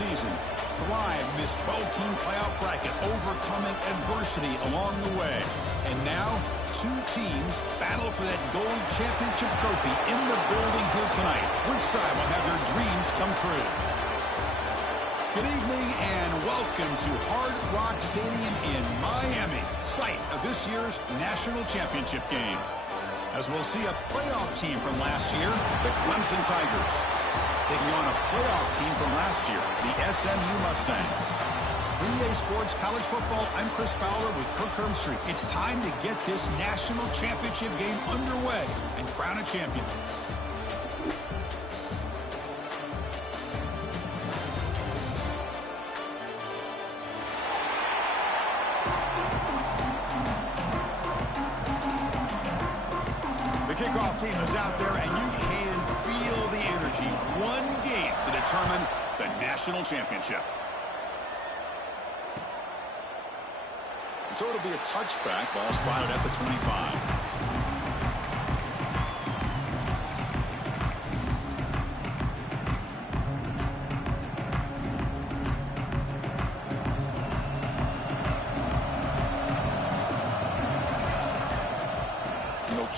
season. Thrive missed 12-team playoff bracket, overcoming adversity along the way. And now, two teams battle for that gold championship trophy in the building here tonight. Which side will have their dreams come true? Good evening and welcome to Hard Rock Stadium in Miami, site of this year's national championship game. As we'll see a playoff team from last year, the Clemson Tigers, taking on a playoff team from last year, the SMU Mustangs. 3A Sports College Football, I'm Chris Fowler with Kirk Herbstreit. It's time to get this national championship game underway and crown a champion. Kickoff team is out there, and you can feel the energy. One game to determine the national championship. So it'll be a touchback. Ball spotted at the 25.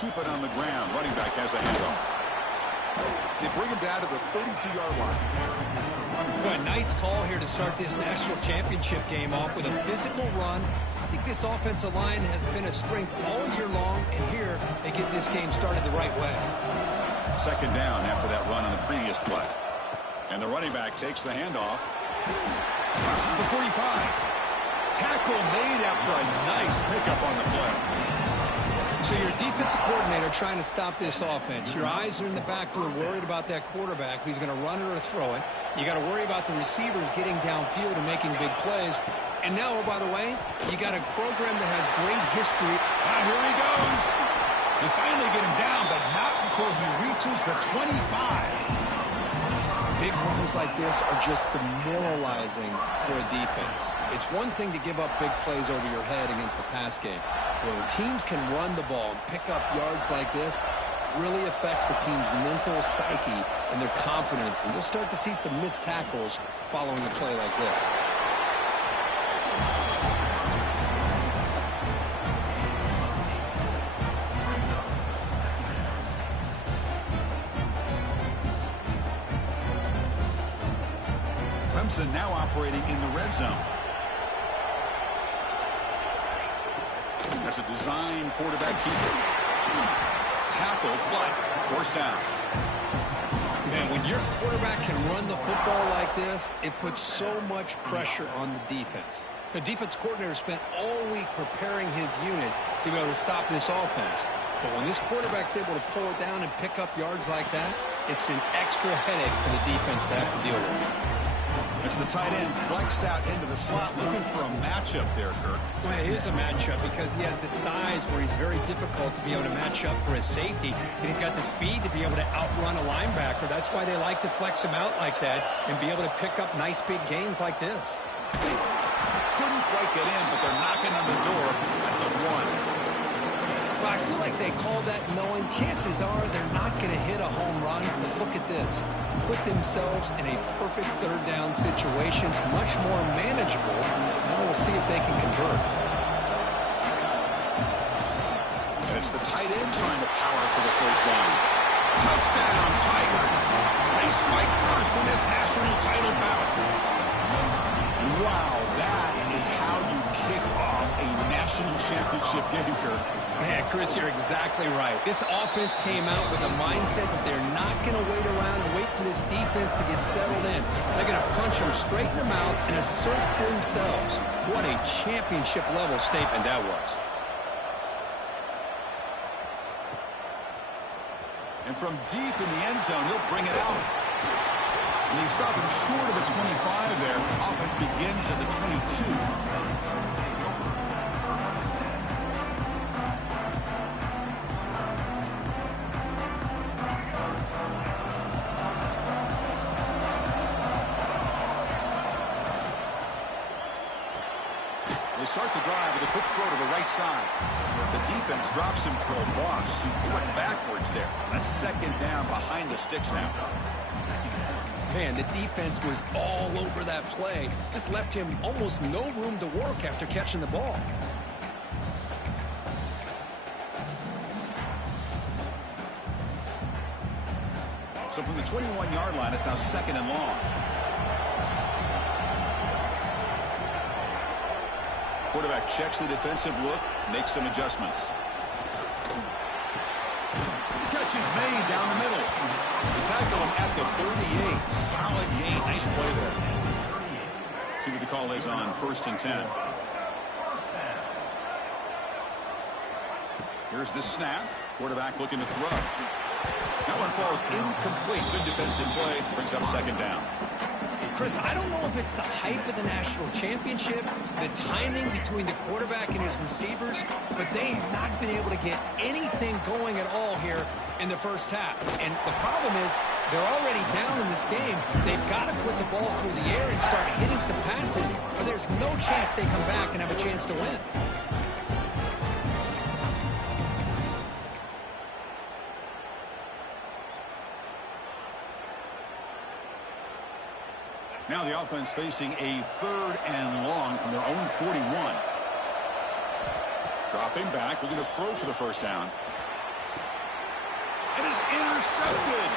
Keep it on the ground. Running back has the handoff. They bring him down to the 32-yard line. Well, a nice call here to start this national championship game off with a physical run. I think this offensive line has been a strength all year long, and here they get this game started the right way. Second down after that run on the previous play. And the running back takes the handoff. Crosses the 45. Tackle made after a nice pickup on the play. So your defensive coordinator trying to stop this offense. Your eyes are in the backfield, worried about that quarterback, if he's going to run it or throw it. You got to worry about the receivers getting downfield and making big plays. And now, oh, by the way, you got a program that has great history. Here he goes. They finally get him down, but not before he reaches the 25. Big runs like this are just demoralizing for a defense. It's one thing to give up big plays over your head against the pass game. When teams can run the ball and pick up yards like this, really affects the team's mental psyche and their confidence. And you'll start to see some missed tackles following a play like this. Clemson now operating in the red zone. That's a design quarterback keeper. Tackle, but forced down. Man, when your quarterback can run the football like this, it puts so much pressure on the defense. The defense coordinator spent all week preparing his unit to be able to stop this offense. But when this quarterback's able to pull it down and pick up yards like that, it's an extra headache for the defense to have to deal with. As the tight end flexed out into the slot, looking for a matchup there, Kirk. Well, it is a matchup because he has the size where he's very difficult to be able to match up for his safety. And he's got the speed to be able to outrun a linebacker. That's why they like to flex him out like that and be able to pick up nice big gains like this. Couldn't quite get in, but they're knocking on the door at the 1. Well, I feel like they called that knowing chances are they're not going to hit a home run. But look at this. Put themselves in a perfect third down situation. It's much more manageable. Now we'll see if they can convert. And it's the tight end trying to power for the first down. Touchdown, Tigers. They strike first in this national title bout. Wow, that is how you kick off a national championship game, Kirk. Man, Chris, you're exactly right. This offense came out with a mindset that they're not going to wait around and wait for this defense to get settled in. They're going to punch them straight in the mouth and assert themselves. What a championship-level statement that was. And from deep in the end zone, he'll bring it out. And they stop him short of the 25 there. Offense begins at the 22. They start the drive with a quick throw to the right side. The defense drops him for a loss. He went backwards there. A second down behind the sticks now. Man, the defense was all over that play. Just left him almost no room to work after catching the ball. So from the 21-yard line, it's now 2nd and long. Quarterback checks the defensive look, makes some adjustments. Catch is made down the middle. They tackle him at the 38. Solid gain. Nice play there. See what the call is on 1st and 10. Here's the snap. Quarterback looking to throw. That one falls incomplete. Good defensive play. Brings up 2nd down. Chris, I don't know if it's the hype of the national championship, the timing between the quarterback and his receivers, but they have not been able to get anything going at all here in the first half. And the problem is they're already down in this game. They've got to put the ball through the air and start hitting some passes, or there's no chance they come back and have a chance to win. Now the offense facing a 3rd and long from their own 41. Dropping back, looking to throw for the 1st down. It is intercepted.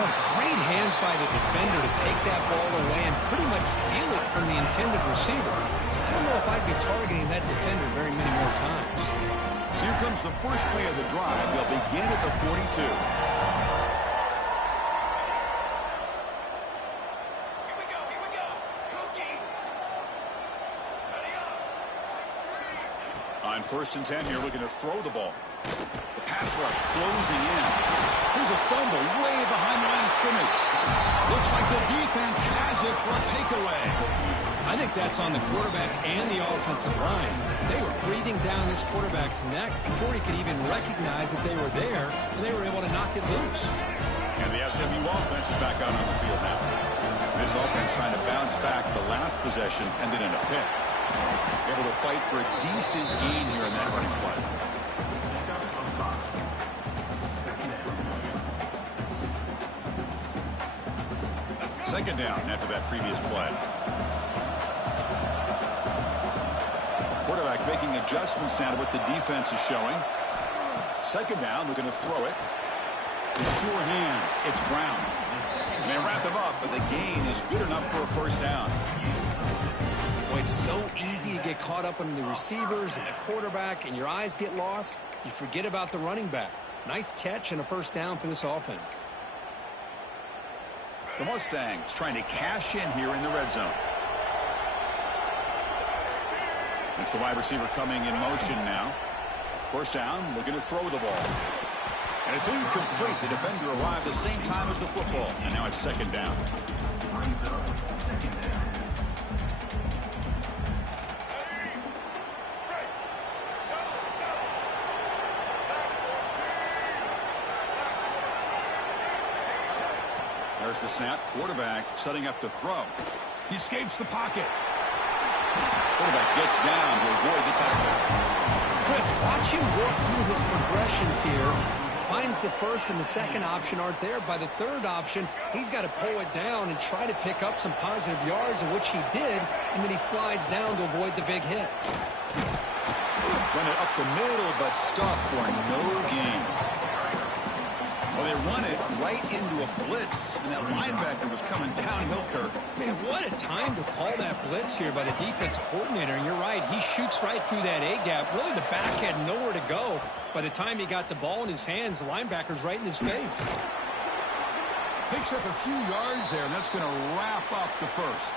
Oh, great hands by the defender to take that ball away and pretty much steal it from the intended receiver. I don't know if I'd be targeting that defender very many more times. So here comes the first play of the drive. They'll begin at the 42. On 1st and 10 here, looking to throw the ball. The pass rush closing in. Here's a fumble way behind the line of scrimmage. Looks like the defense has it for a takeaway. I think that's on the quarterback and the offensive line. They were breathing down this quarterback's neck before he could even recognize that they were there, and they were able to knock it loose. And the SMU offense is back out on the field now. This offense trying to bounce back the last possession, ended in a pick. Able to fight for a decent gain here in that running play. Second down after that previous play. Quarterback making adjustments now to what the defense is showing. 2nd down, looking to throw it. With sure hands, it's Brown. And they wrap him up, but the gain is good enough for a 1st down. Well, it's so easy to get caught up on the receivers and the quarterback, and your eyes get lost. You forget about the running back. Nice catch and a 1st down for this offense. The Mustangs trying to cash in here in the red zone. It's the wide receiver coming in motion now. 1st down, looking to throw the ball. And it's incomplete. The defender arrived the same time as the football. And now it's 2nd down. There's the snap. Quarterback setting up to throw. He escapes the pocket. Quarterback gets down to avoid the tackle. Chris, watch him work through his progressions here. Finds the 1st and the 2nd option aren't there. By the 3rd option, he's got to pull it down and try to pick up some positive yards, in which he did, and then he slides down to avoid the big hit. Run it up the middle, but stuffed for no gain. Well, they run it right into a blitz, and that linebacker was coming downhill, Kirk. Man, what a time to call that blitz here by the defensive coordinator. And you're right, he shoots right through that A-gap. Really, the back had nowhere to go. By the time he got the ball in his hands, the linebacker's right in his face. Picks up a few yards there, and that's going to wrap up the 1st.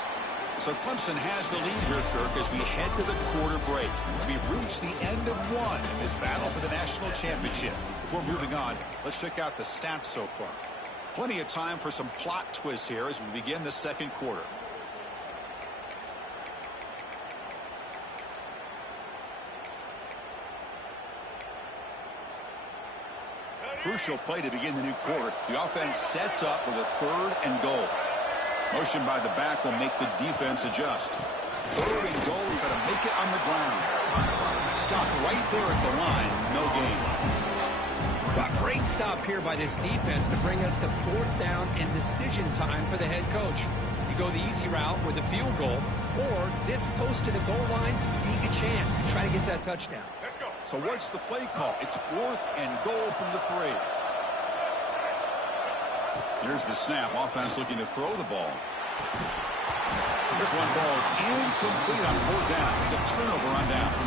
So Clemson has the lead here, Kirk, as we head to the quarter break. We've reached the end of one in this battle for the national championship. Before moving on, let's check out the stats so far. Plenty of time for some plot twists here as we begin the 2nd quarter. Crucial play to begin the new quarter. The offense sets up with a 3rd and goal. Motion by the back will make the defense adjust. 3rd and goal, try to make it on the ground. Stop right there at the line, no gain. Well, great stop here by this defense to bring us to 4th down and decision time for the head coach. You go the easy route with a field goal, or this close to the goal line, you take a chance to try to get that touchdown. Let's go. So what's the play call? It's 4th and goal from the 3. Here's the snap. Offense looking to throw the ball. This one falls incomplete on 4th down. It's a turnover on downs.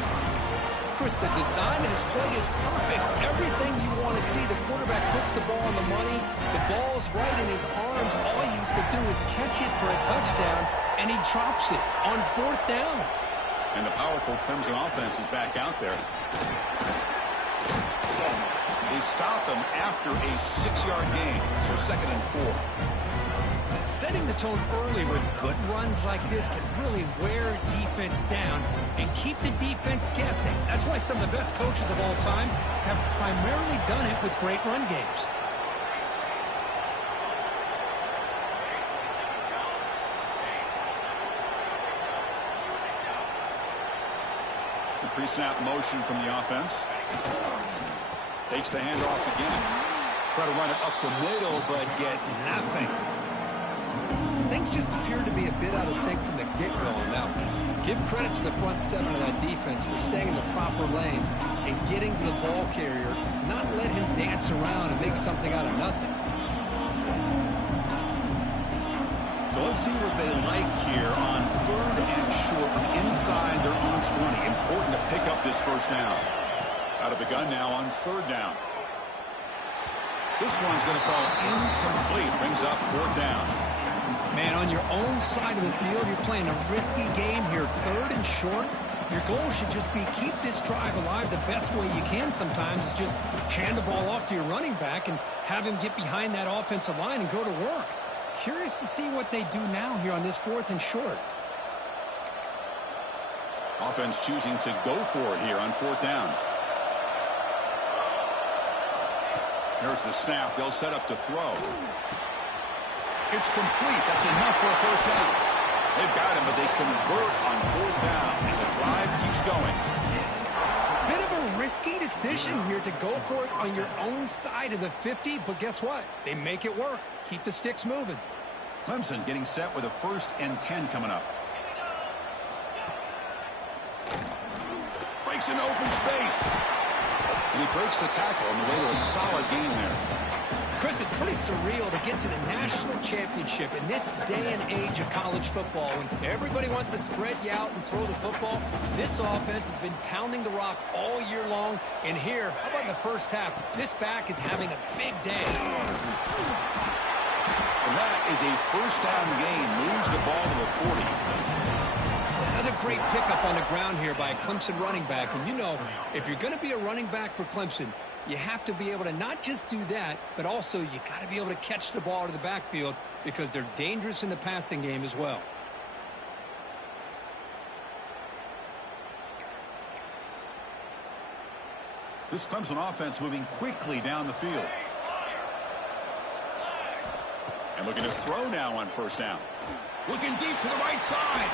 Chris, the design of this play is perfect. Everything you want to see. The quarterback puts the ball on the money. The ball's right in his arms. All he has to do is catch it for a touchdown, and he drops it on 4th down. And the powerful Clemson offense is back out there. They stop him after a 6-yard gain, so 2nd and 4. Setting the tone early with good runs like this can really wear defense down and keep the defense guessing. That's why some of the best coaches of all time have primarily done it with great run games. The pre-snap motion from the offense. Takes the handoff again. Try to run it up the middle, but get nothing. Things just appeared to be a bit out of sync from the get-go on that one. Give credit to the front 7 of that defense for staying in the proper lanes and getting to the ball carrier, not let him dance around and make something out of nothing. So let's see what they like here on 3rd and short from inside their own 20. Important to pick up this 1st down. Out of the gun now on 3rd down. This one's going to fall incomplete. Brings up 4th down. Man, on your own side of the field, you're playing a risky game here. 3rd and short. Your goal should just be keep this drive alive the best way you can sometimes is just hand the ball off to your running back and have him get behind that offensive line and go to work. Curious to see what they do now here on this 4th and short. Offense choosing to go for it here on 4th down. Here's the snap. They'll set up to throw. It's complete. That's enough for a 1st down. They've got him, but they convert on 4th down, and the drive keeps going. Bit of a risky decision here to go for it on your own side of the 50, but guess what? They make it work. Keep the sticks moving. Clemson getting set with a 1st and 10 coming up. Breaks into open space. And he breaks the tackle on the way to a solid gain there. Chris, it's pretty surreal to get to the national championship in this day and age of college football when everybody wants to spread you out and throw the football. This offense has been pounding the rock all year long. And here, how about in the 1st half? This back is having a big day. And that is a 1st down gain. Moves the ball to the 40. Another great pickup on the ground here by a Clemson running back. And you know, if you're going to be a running back for Clemson, you have to be able to not just do that, but also you got to be able to catch the ball to the backfield because they're dangerous in the passing game as well. This Clemson offense moving quickly down the field. And looking to throw now on 1st down. Looking deep to the right side.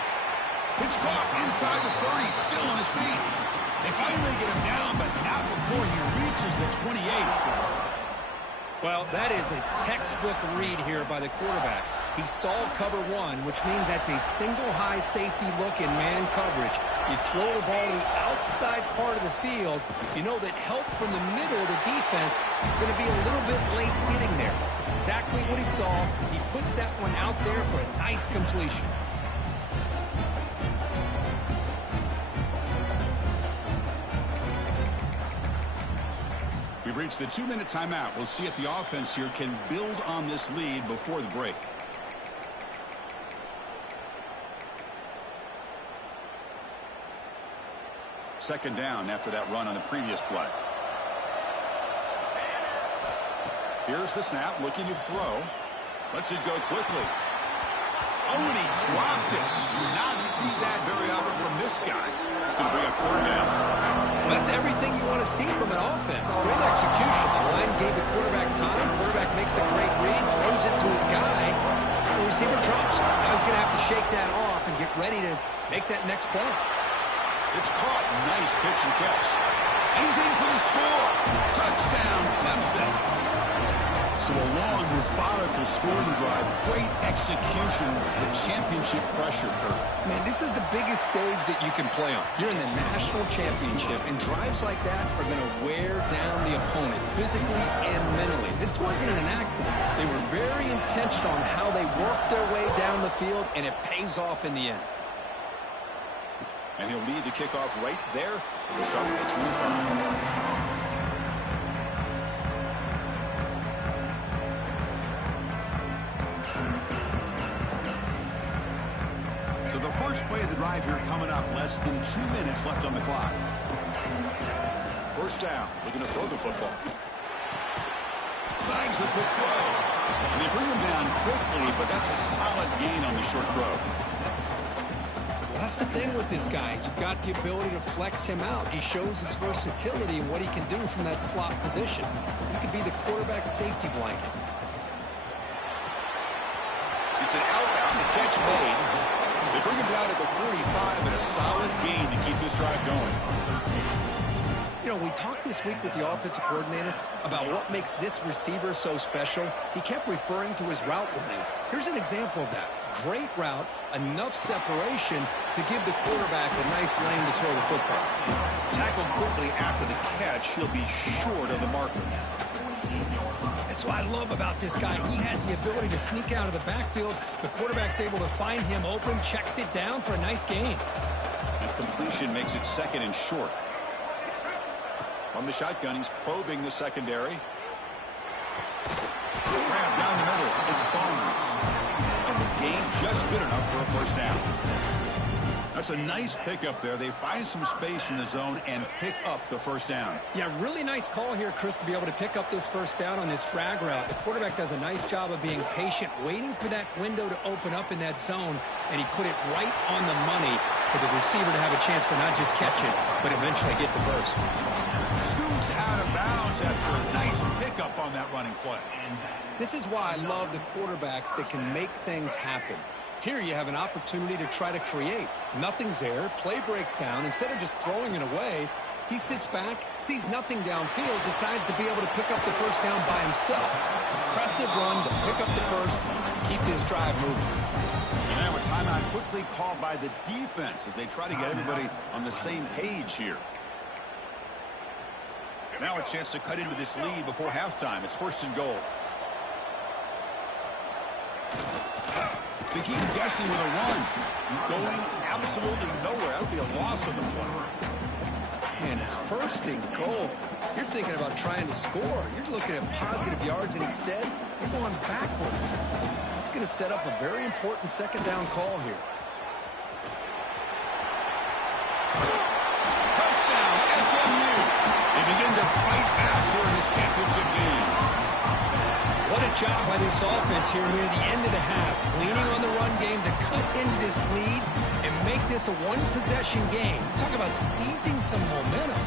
It's caught inside the 30, still on his feet. They finally get him down, but not before he reaches the 28. Well, that is a textbook read here by the quarterback. He saw cover 1, which means that's a single high safety look in man coverage. You throw the ball to the outside part of the field, you know that help from the middle of the defense is going to be a little bit late getting there. That's exactly what he saw. He puts that one out there for a nice completion. We've reached the 2-minute timeout. We'll see if the offense here can build on this lead before the break. Second down after that run on the previous play. Here's the snap, looking to throw. Lets it go quickly. Oh, and he dropped it. You do not see that very often from this guy. It's going to bring up 3rd down. Well, that's everything you want to see from an offense. Great execution. The line gave the quarterback time. Quarterback makes a great read, throws it to his guy. The receiver drops it. Now he's going to have to shake that off and get ready to make that next play. It's caught. Nice pitch and catch. And he's in for the score. Touchdown, Clemson. So a long, methodical scoring drive. Great execution with championship pressure, Kurt. Man, this is the biggest stage that you can play on. You're in the national championship, and drives like that are going to wear down the opponent physically and mentally. This wasn't an accident. They were very intentional on how they worked their way down the field, and it pays off in the end. And he'll lead the kickoff right there. We'll start at 25. So the first play of the drive here coming up. Less than 2 minutes left on the clock. First down. Looking to throw the football. Signs the quick throw. And they bring him down quickly, but that's a solid gain on the short throw. That's the thing with this guy. You've got the ability to flex him out. He shows his versatility and what he can do from that slot position. He could be the quarterback's safety blanket. It's an outbound. The catch made. They bring him down at the 45 and a solid gain to keep this drive going. You know, we talked this week with the offensive coordinator about what makes this receiver so special. He kept referring to his route running. Here's an example of that. Great route, enough separation to give the quarterback a nice lane to throw the football. Tackled quickly after the catch, he'll be short of the marker. That's what I love about this guy. He has the ability to sneak out of the backfield. The quarterback's able to find him open, checks it down for a nice gain. And completion makes it second and short. On the shotgun, he's probing the secondary. Grab down the middle. It's Bones. And the gain just good enough for a first down. That's a nice pickup there. They find some space in the zone and pick up the first down. Yeah, really nice call here, Chris, to be able to pick up this first down on this drag route. The quarterback does a nice job of being patient, waiting for that window to open up in that zone, and he put it right on the money for the receiver to have a chance to not just catch it, but eventually get the first. Scoots out of bounds after a nice pickup on that running play. This is why I love the quarterbacks that can make things happen. Here you have an opportunity to try to create. Nothing's there. Play breaks down. Instead of just throwing it away, he sits back, sees nothing downfield, decides to be able to pick up the first down by himself. Impressive run to pick up the first, keep his drive moving. And now a timeout quickly called by the defense as they try to get everybody on the same page here. Now a chance to cut into this lead before halftime. It's first and goal. They keep guessing with a run. Going absolutely nowhere. That would be a loss on the play. Man, it's first and goal. You're thinking about trying to score. You're looking at positive yards, and instead, you're going backwards. That's going to set up a very important second down call here. Touchdown, SMU. They begin to fight back here in this championship game. What a job by this offense here near the end of the half. Leaning on the run game to cut into this lead and make this a one-possession game. Talk about seizing some momentum.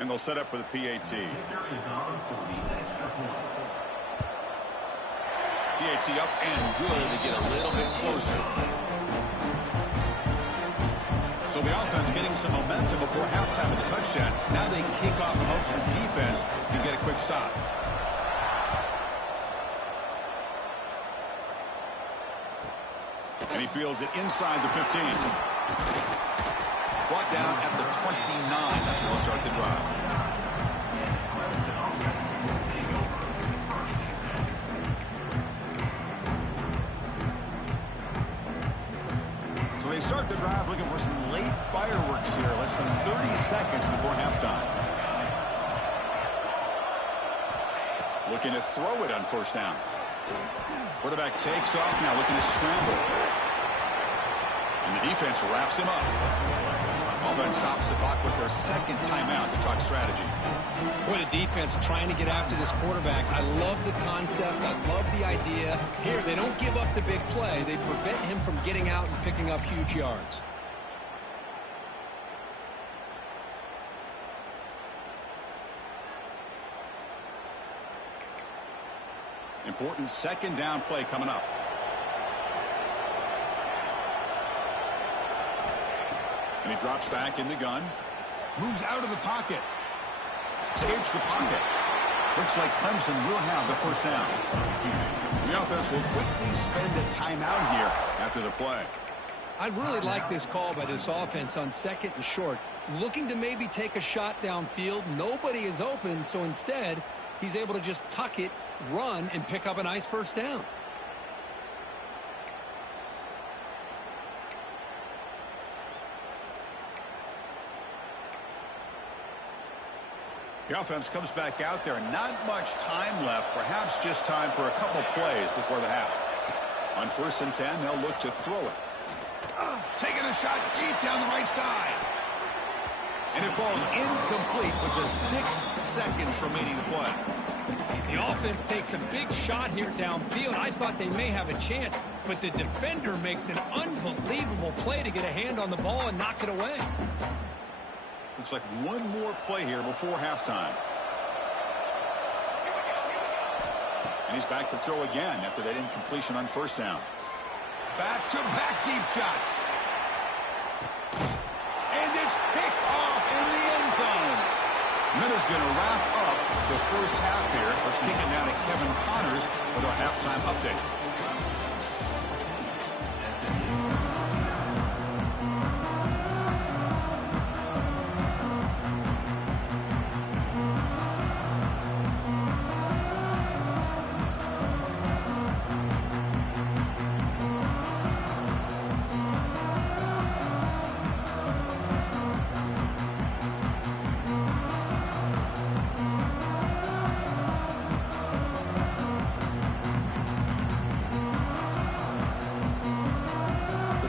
And they'll set up for the PAT. PAT up and good to get a little bit closer. So the offense getting some momentum before halftime with a touchdown. Now they kick off and hopes the defense can get a quick stop. And he fields it inside the 15. Brought down at the 29. That's where we'll start the drive. So they start the drive looking for some late fireworks here. Less than 30 seconds before halftime. Looking to throw it on first down. Quarterback takes off now, looking to scramble. And the defense wraps him up. Offense stops the clock with their second timeout to talk strategy. Boy, the defense trying to get after this quarterback. I love the concept. I love the idea. Here, they don't give up the big play. They prevent him from getting out and picking up huge yards. important second down play coming up. And he drops back in the gun. Moves out of the pocket. Escapes the pocket. Looks like Clemson will have the first down. The offense will quickly spend a timeout here after the play. I really like this call by this offense on second and short. Looking to maybe take a shot downfield. Nobody is open, so instead, he's able to just tuck it, run, and pick up a nice first down. The offense comes back out there. Not much time left. Perhaps just time for a couple plays before the half. On 1st and 10, they'll look to throw it. Taking a shot deep down the right side. And it falls incomplete with just 6 seconds remaining to play. The offense takes a big shot here downfield. I thought they may have a chance, but the defender makes an unbelievable play to get a hand on the ball and knock it away. Looks like one more play here before halftime. And he's back to throw again after that incompletion on 1st down. Back-to-back deep shots. And it's picked off in the end zone. Miller's going to wrap up the first half here. Let's kick it now to Kevin Connors with our halftime update.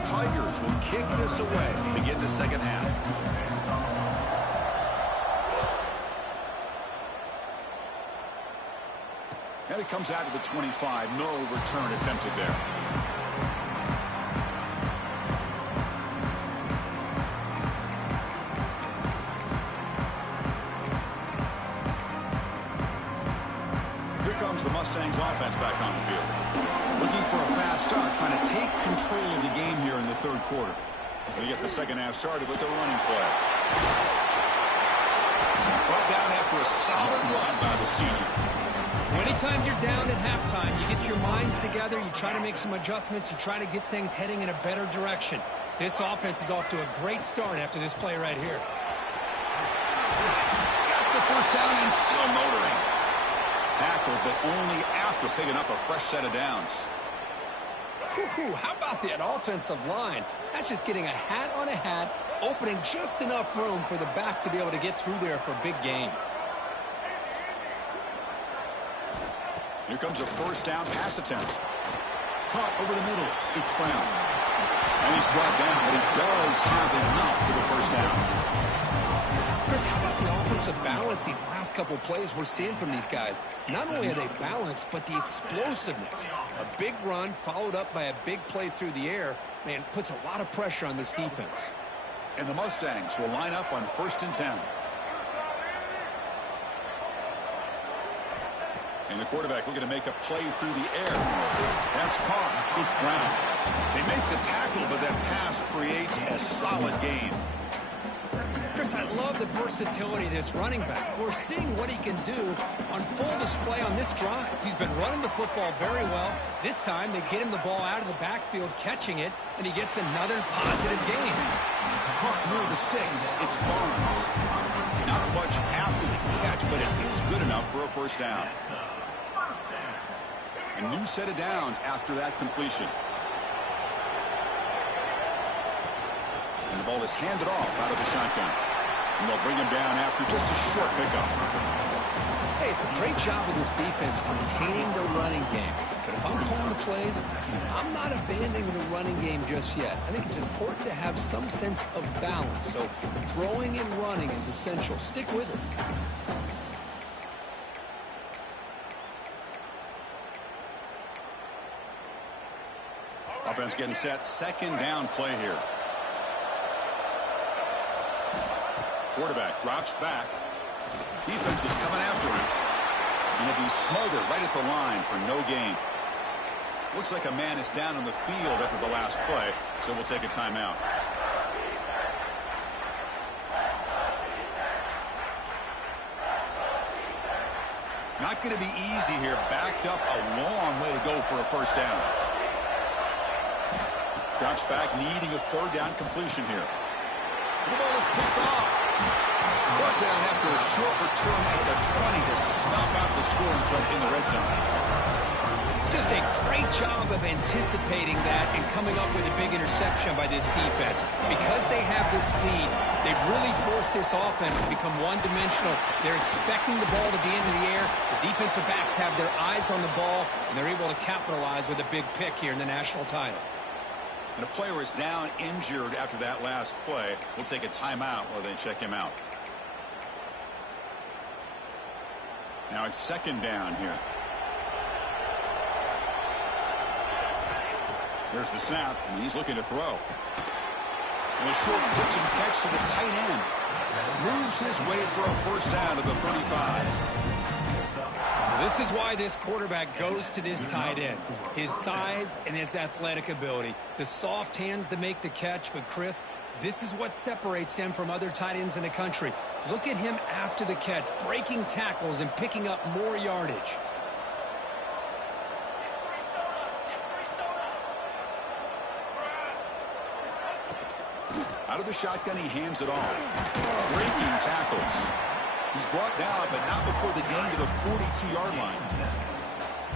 Tigers will kick this away to begin the second half. And it comes out to the 25. No return attempted there. Here comes the Mustangs offense back on the field. Looking for a fast start, trying to take control of the game here in the third quarter. We get the second half started with the running play. Brought down after a solid run by the senior. Anytime you're down at halftime, you get your minds together, you try to make some adjustments, you try to get things heading in a better direction. This offense is off to a great start after this play right here. Got the first down and still motoring. Tackle, but only after picking up a fresh set of downs. How about that offensive line? That's just getting a hat on a hat, opening just enough room for the back to be able to get through there for a big gain. Here comes a first down pass attempt. Caught over the middle. It's Brown. And he's brought down, but he does have enough for the first down. Chris, how about the offensive balance these last couple plays we're seeing from these guys? Not only are they balanced, but the explosiveness. A big run followed up by a big play through the air, man, puts a lot of pressure on this defense. And the Mustangs will line up on 1st and 10. And the quarterback looking to make a play through the air. That's caught. It's Brown. They make the tackle, but that pass creates a solid gain. Chris, I love the versatility of this running back. We're seeing what he can do on full display on this drive. He's been running the football very well. This time, they get him the ball out of the backfield, catching it, and he gets another positive gain. Caught near the sticks. It's Barnes. Not much after the catch, but it is good enough for a first down. A new set of downs after that completion. And the ball is handed off out of the shotgun. And they'll bring him down after just a short pickup. Hey, it's a great job of this defense containing the running game. But if I'm calling the plays, I'm not abandoning the running game just yet. I think it's important to have some sense of balance. So throwing and running is essential. Stick with it. Offense getting set. Second down play here. Quarterback drops back. Defense is coming after him. And he'll be smothered right at the line for no gain. Looks like a man is down on the field after the last play, so we'll take a timeout. Not going to be easy here. Backed up a long way to go for a first down. Drops back, needing a third down completion here. The ball is picked off. Brought down after a short return at the 20 to snuff out the scoring threat in the red zone. Just a great job of anticipating that and coming up with a big interception by this defense. Because they have this lead, they've really forced this offense to become one-dimensional. They're expecting the ball to be in the air. The defensive backs have their eyes on the ball, and they're able to capitalize with a big pick here in the national title. And a player is down injured after that last play. We'll take a timeout while they check him out. Now it's second down here. There's the snap, and he's looking to throw. And a short pitch and catch to the tight end. Moves his way for a first down to the 35. This is why this quarterback goes to this tight end. His size and his athletic ability. The soft hands to make the catch, but Chris, this is what separates him from other tight ends in the country. Look at him after the catch, breaking tackles and picking up more yardage. Out of the shotgun, he hands it off. Breaking tackles. He's brought down, but not before the gain to the 42-yard line.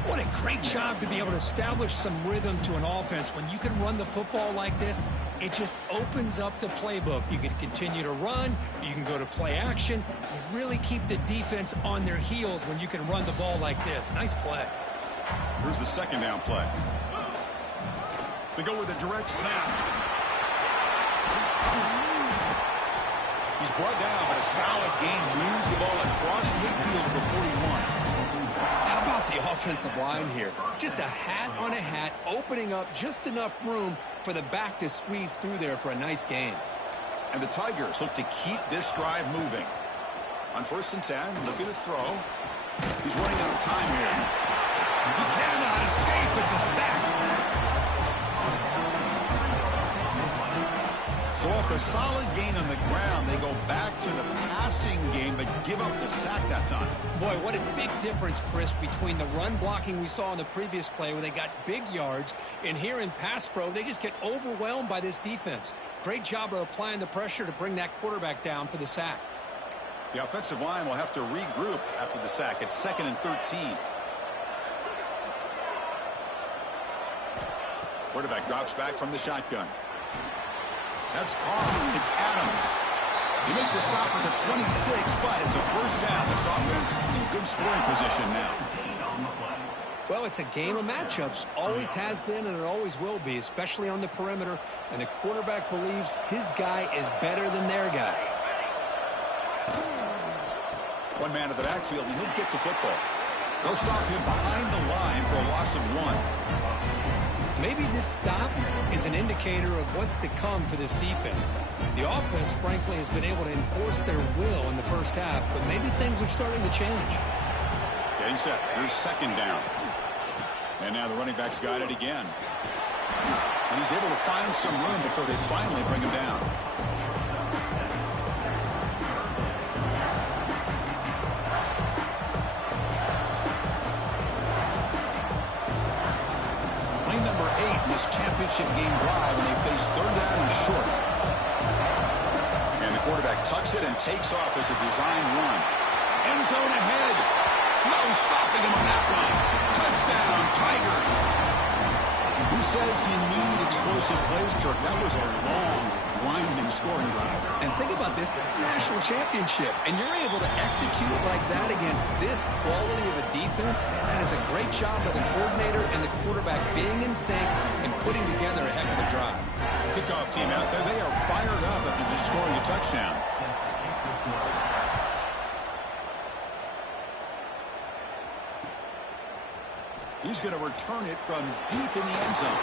What a great job to be able to establish some rhythm to an offense. When you can run the football like this, it just opens up the playbook. You can continue to run. You can go to play action. You really keep the defense on their heels when you can run the ball like this. Nice play. Here's the second down play. They go with a direct snap. He's brought down, but a solid gain. Moves the ball across midfield to the 41. How about the offensive line here? Just a hat on a hat, opening up just enough room for the back to squeeze through there for a nice gain. And the Tigers look to keep this drive moving. On 1st and 10, looking to throw. He's running out of time here. He cannot escape. It's a sack. So off the solid gain on the ground, they go back to the passing game, but give up the sack that time. Boy, what a big difference, Chris, between the run blocking we saw in the previous play where they got big yards, and here in pass pro, they just get overwhelmed by this defense. Great job of applying the pressure to bring that quarterback down for the sack. The offensive line will have to regroup after the sack. It's 2nd and 13. Quarterback drops back from the shotgun. That's Carr. It's Adams. You make the stop at the 26, but it's a first down. This offense in good scoring position now. Well, it's a game of matchups. Always has been, and it always will be, especially on the perimeter. And the quarterback believes his guy is better than their guy. One man to the backfield, and he'll get the football. They'll stop him behind the line for a loss of 1. Maybe this stop is an indicator of what's to come for this defense. The offense, frankly, has been able to enforce their will in the first half, but maybe things are starting to change. Getting set. Here's second down. And now the running back's got it again. And he's able to find some room before they finally bring him down. Number 8 in this championship game drive, and they face third down and short. And the quarterback tucks it and takes off as a design run. End zone ahead. No stopping him on that run. Touchdown, Tigers. Who says you need explosive plays, Kirk? That was a long, winding scoring drive. And think about this. This is a national championship, and you're able to execute like that against this quality of a defense. Man, that is a great job by the coordinator and the quarterback being in sync and putting together a heck of a drive. Kickoff team out there. They are fired up after just scoring a touchdown. He's going to return it from deep in the end zone.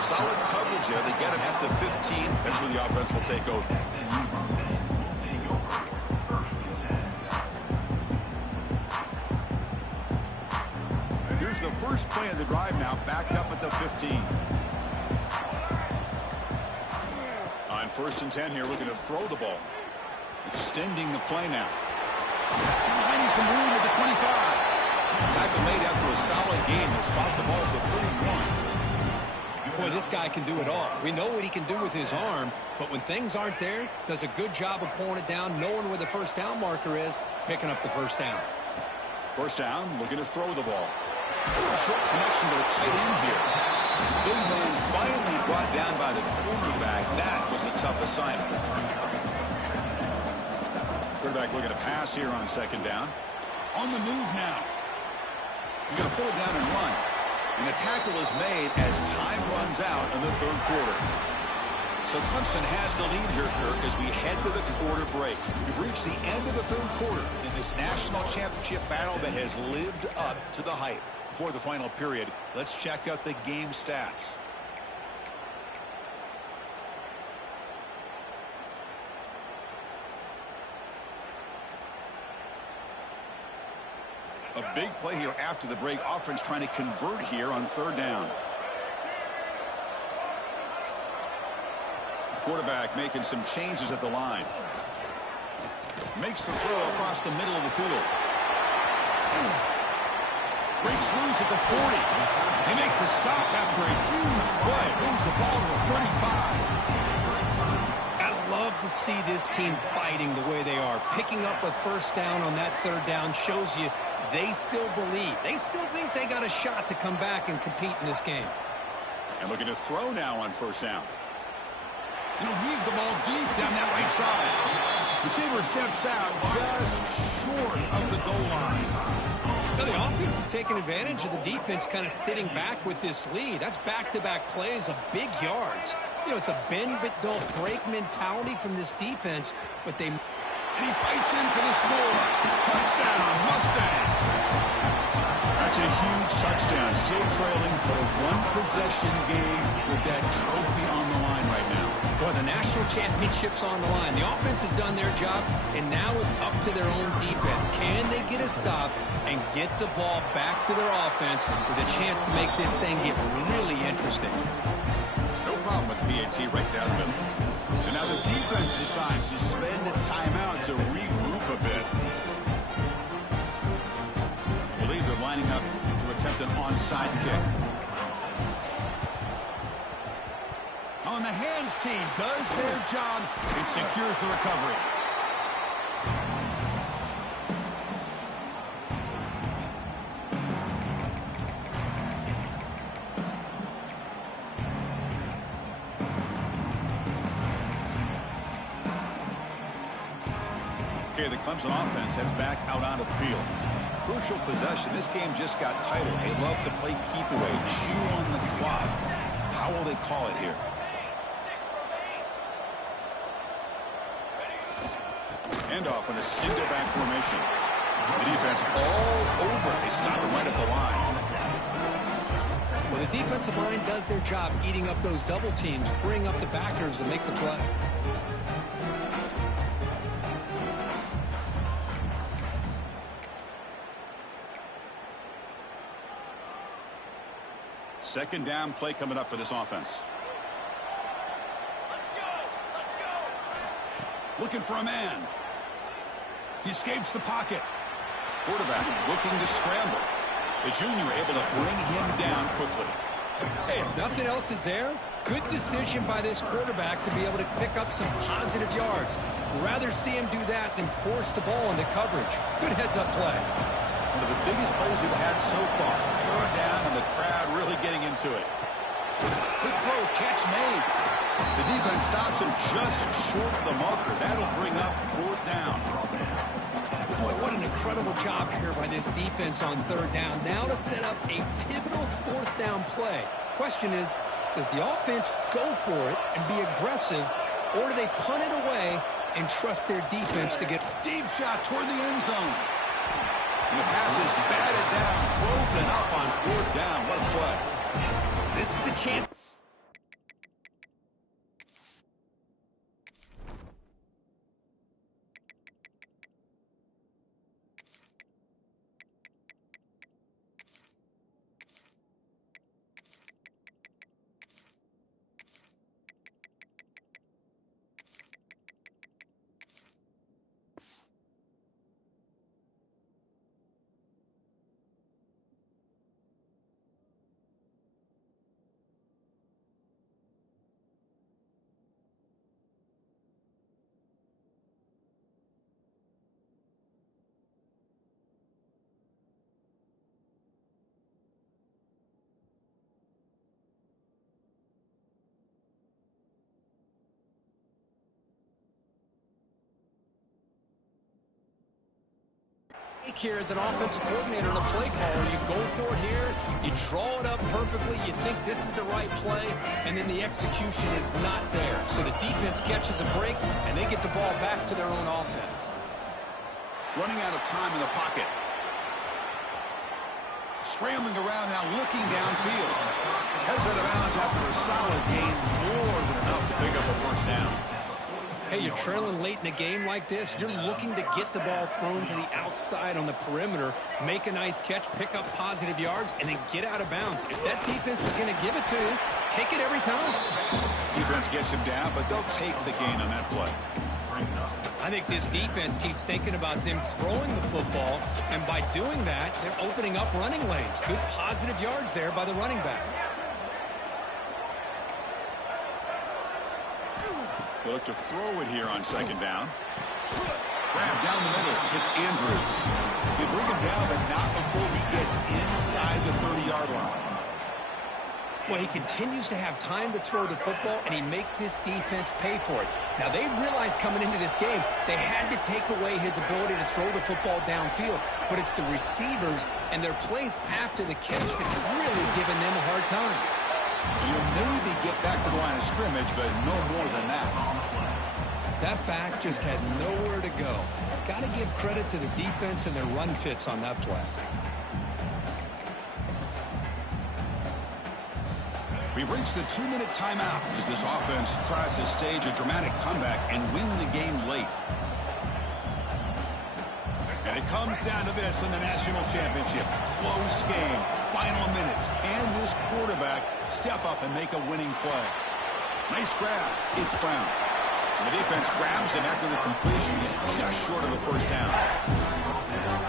Solid coverage there. They get him at the 15. That's where the offense will take over. first play of the drive now, backed up at the 15. On 1st and 10 here, looking to throw the ball. Extending the play now. Finding some room at the 25. Tackle made after a solid game to spot the ball for 31. Boy, this guy can do it all. We know what he can do with his arm, but when things aren't there, does a good job of pulling it down, knowing where the first down marker is, picking up the first down. First down, looking to throw the ball. Short connection to the tight end here. Big man finally brought down by the cornerback. That was a tough assignment. Quarterback looking to pass here on 2nd down. On the move now. He's going to pull it down and run. And the tackle is made as time runs out in the 3rd quarter. So Clemson has the lead here, Kirk, as we head to the quarter break. We've reached the end of the 3rd quarter in this national championship battle that has lived up to the hype. Before the final period, let's check out the game stats. A big play here after the break. Offense trying to convert here on 3rd down. Quarterback making some changes at the line. Makes the throw across the middle of the field. Breaks loose at the 40. They make the stop after a huge play. Moves the ball to the 35. I love to see this team fighting the way they are. Picking up a first down on that 3rd down shows you they still believe. They still think they got a shot to come back and compete in this game. And looking to throw now on 1st down. And he'll heave the ball deep down that right side. Receiver steps out just short of the goal line. Now the offense is taking advantage of the defense kind of sitting back with this lead. That's back-to-back plays of big yards. You know, it's a bend but don't break mentality from this defense, but they... And he fights in for the score. Touchdown, Mustangs. That's a huge touchdown. Still trailing, but a one-possession game with that trophy on the line right now. Well, the national championship's on the line. The offense has done their job, and now it's up to their own defense. Can they get a stop and get the ball back to their offense with a chance to make this thing get really interesting? No problem with PAT right down the middle. And now the defense decides to spend a timeout to regroup a bit. I believe they're lining up to attempt an onside kick. On the hands team does their job and secures the recovery. Okay, the Clemson offense heads back out onto the field. Crucial possession. This game just got tighter. They love to play keep away, chew on the clock. How will they call it here? Handoff in a single back formation. The defense all over. They stop him right at the line. Well, the defensive line does their job eating up those double teams, freeing up the backers to make the play. Second down play coming up for this offense. Looking for a man. He escapes the pocket. Quarterback looking to scramble. The junior able to bring him down quickly. Hey, if nothing else is there, good decision by this quarterback to be able to pick up some positive yards. Rather see him do that than force the ball into coverage. Good heads-up play. One of the biggest plays we've had so far. 3rd down and the crowd really getting into it. Quick throw, catch made. The defense stops him just short of the marker. That'll bring up 4th down. Boy, what an incredible job here by this defense on 3rd down. Now to set up a pivotal 4th down play. Question is, does the offense go for it and be aggressive, or do they punt it away and trust their defense to get... Deep shot toward the end zone. And the pass is batted down, broken up on 4th down. What a play. This is the chance. mistake here as an offensive coordinator and a play caller. You go for it here, you draw it up perfectly, you think this is the right play, and then the execution is not there. So the defense catches a break, and they get the ball back to their own offense. Running out of time in the pocket. Scrambling around now, looking downfield. Heads out of bounds after a solid gain, more than enough to pick up a first down. Hey, you're trailing late in a game like this. You're looking to get the ball thrown to the outside on the perimeter, make a nice catch, pick up positive yards, and then get out of bounds. If that defense is going to give it to you, take it every time. Defense gets him down, but they'll take the gain on that play. I think this defense keeps thinking about them throwing the football, and by doing that, they're opening up running lanes. Good positive yards there by the running back. They look to throw it here on second down. Grab down the middle. It's Andrews. They bring him down, but not before he gets inside the 30-yard line. Well, he continues to have time to throw the football, and he makes his defense pay for it. Now, they realized coming into this game they had to take away his ability to throw the football downfield, but it's the receivers and their plays after the catch that's really giving them a hard time. You'll maybe get back to the line of scrimmage, but no more than that. That back just had nowhere to go. Got to give credit to the defense and their run fits on that play. We've reached the 2-minute timeout as this offense tries to stage a dramatic comeback and win the game late. And it comes down to this in the national championship. Close game. Final minutes. Can this quarterback step up and make a winning play? Nice grab. It's Brown. The defense grabs him after the completion. He's just short of a first down.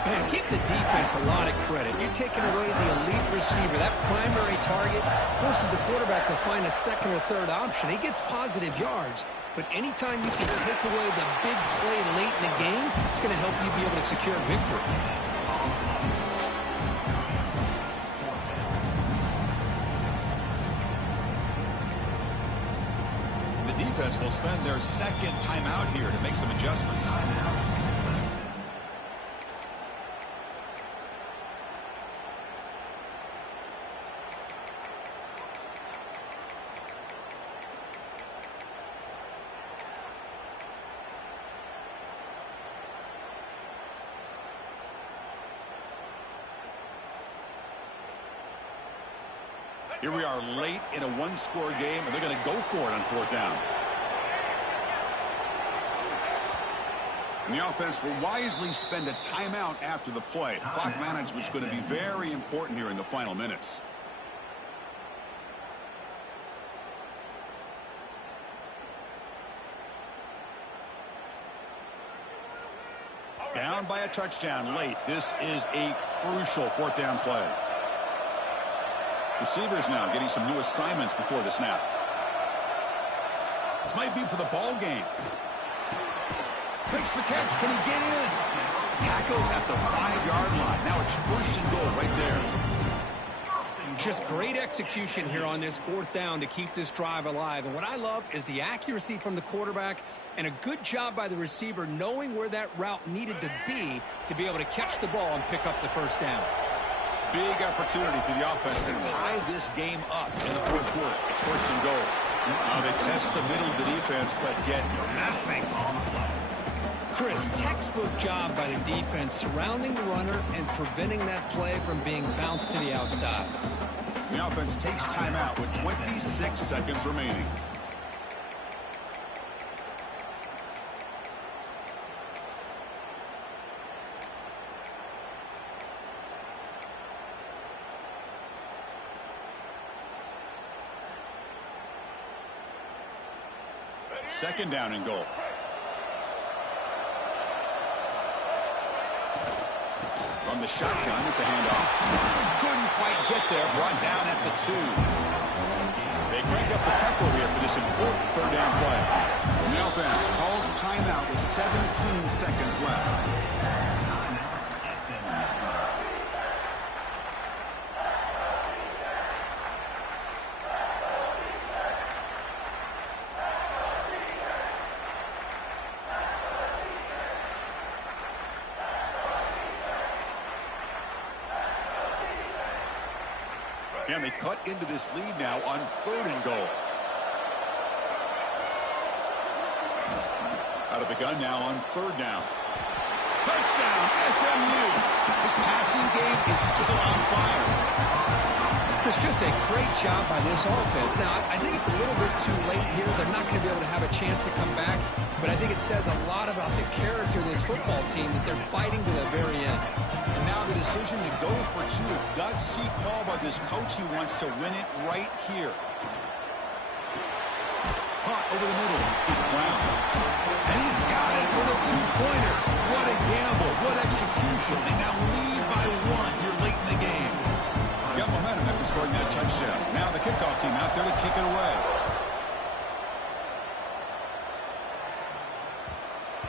Man, give the defense a lot of credit. You're taking away the elite receiver. That primary target forces the quarterback to find a second or third option. He gets positive yards, but anytime you can take away the big play late in the game, it's going to help you be able to secure a victory. The defense will spend their second timeout here to make some adjustments. Here we are late in a one-score game, and they're going to go for it on fourth down. And the offense will wisely spend a timeout after the play. Clock management is going to be very important here in the final minutes. Down by a touchdown late. This is a crucial fourth down play. Receivers now getting some new assignments before the snap. This might be for the ball game. Makes the catch. Can he get in? Tackled at the 5-yard line. Now it's first and goal right there. Just great execution here on this fourth down to keep this drive alive. And what I love is the accuracy from the quarterback and a good job by the receiver knowing where that route needed to be able to catch the ball and pick up the first down. Big opportunity for the offense to tie this game up in the fourth quarter. It's first and goal. Now they test the middle of the defense, but get nothing. Chris, textbook job by the defense surrounding the runner and preventing that play from being bounced to the outside. The offense takes timeout with 26 seconds remaining. Second down and goal. From the shotgun, it's a handoff. Couldn't quite get there. Brought down at the 2. They crank up the tempo here for this important third down play. And the offense calls timeout with 17 seconds left. And they cut into this lead now on 3rd and goal. Out of the gun now on 3rd down. Touchdown, SMU. This passing game is still on fire. It's just a great job by this offense. Now, I think it's a little bit too late here. They're not going to be able to have a chance to come back. But I think it says a lot about the character of this football team that they're fighting to the very end. Now the decision to go for 2. Gutsy call by this coach. He wants to win it right here. Caught over the middle. It's Brown. And he's got it for the 2-pointer. What a gamble. What execution. They now lead by 1 here late in the game. Got momentum after scoring that touchdown. Now the kickoff team out there to kick it away.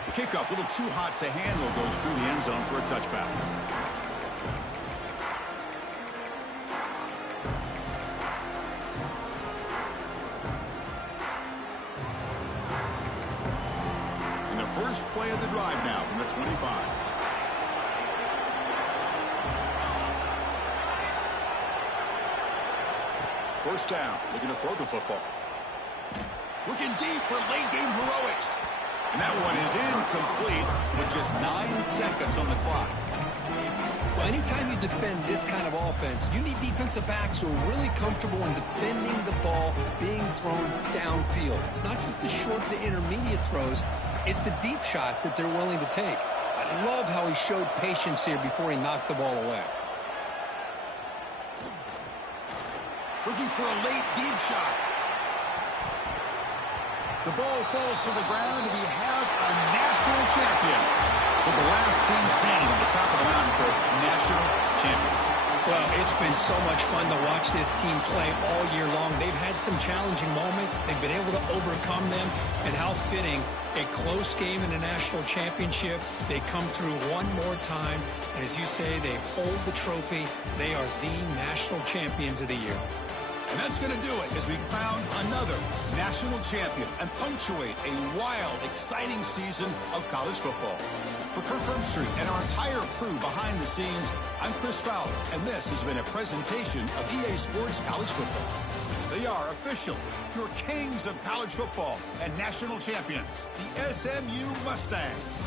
The kickoff, a little too hot to handle, goes through the end zone for a touchback. And the first play of the drive now from the 25. First down, looking to throw the football. Looking deep for late-game heroics. And that one is incomplete with just 9 seconds on the clock. Well, anytime you defend this kind of offense, you need defensive backs who are really comfortable in defending the ball being thrown downfield. It's not just the short to intermediate throws. It's the deep shots that they're willing to take. I love how he showed patience here before he knocked the ball away. Looking for a late deep shot. The ball falls to the ground, and we have a national champion. With the last team standing at the top of the mountain for national champions. Well, it's been so much fun to watch this team play all year long. They've had some challenging moments. They've been able to overcome them. And how fitting, a close game in a national championship. They come through one more time. And as you say, they hold the trophy. They are the national champions of the year. And that's going to do it as we crown another national champion and punctuate a wild, exciting season of college football. For Kirk Herbstreit and our entire crew behind the scenes, I'm Chris Fowler, and this has been a presentation of EA Sports College Football. They are official, your kings of college football and national champions, the SMU Mustangs.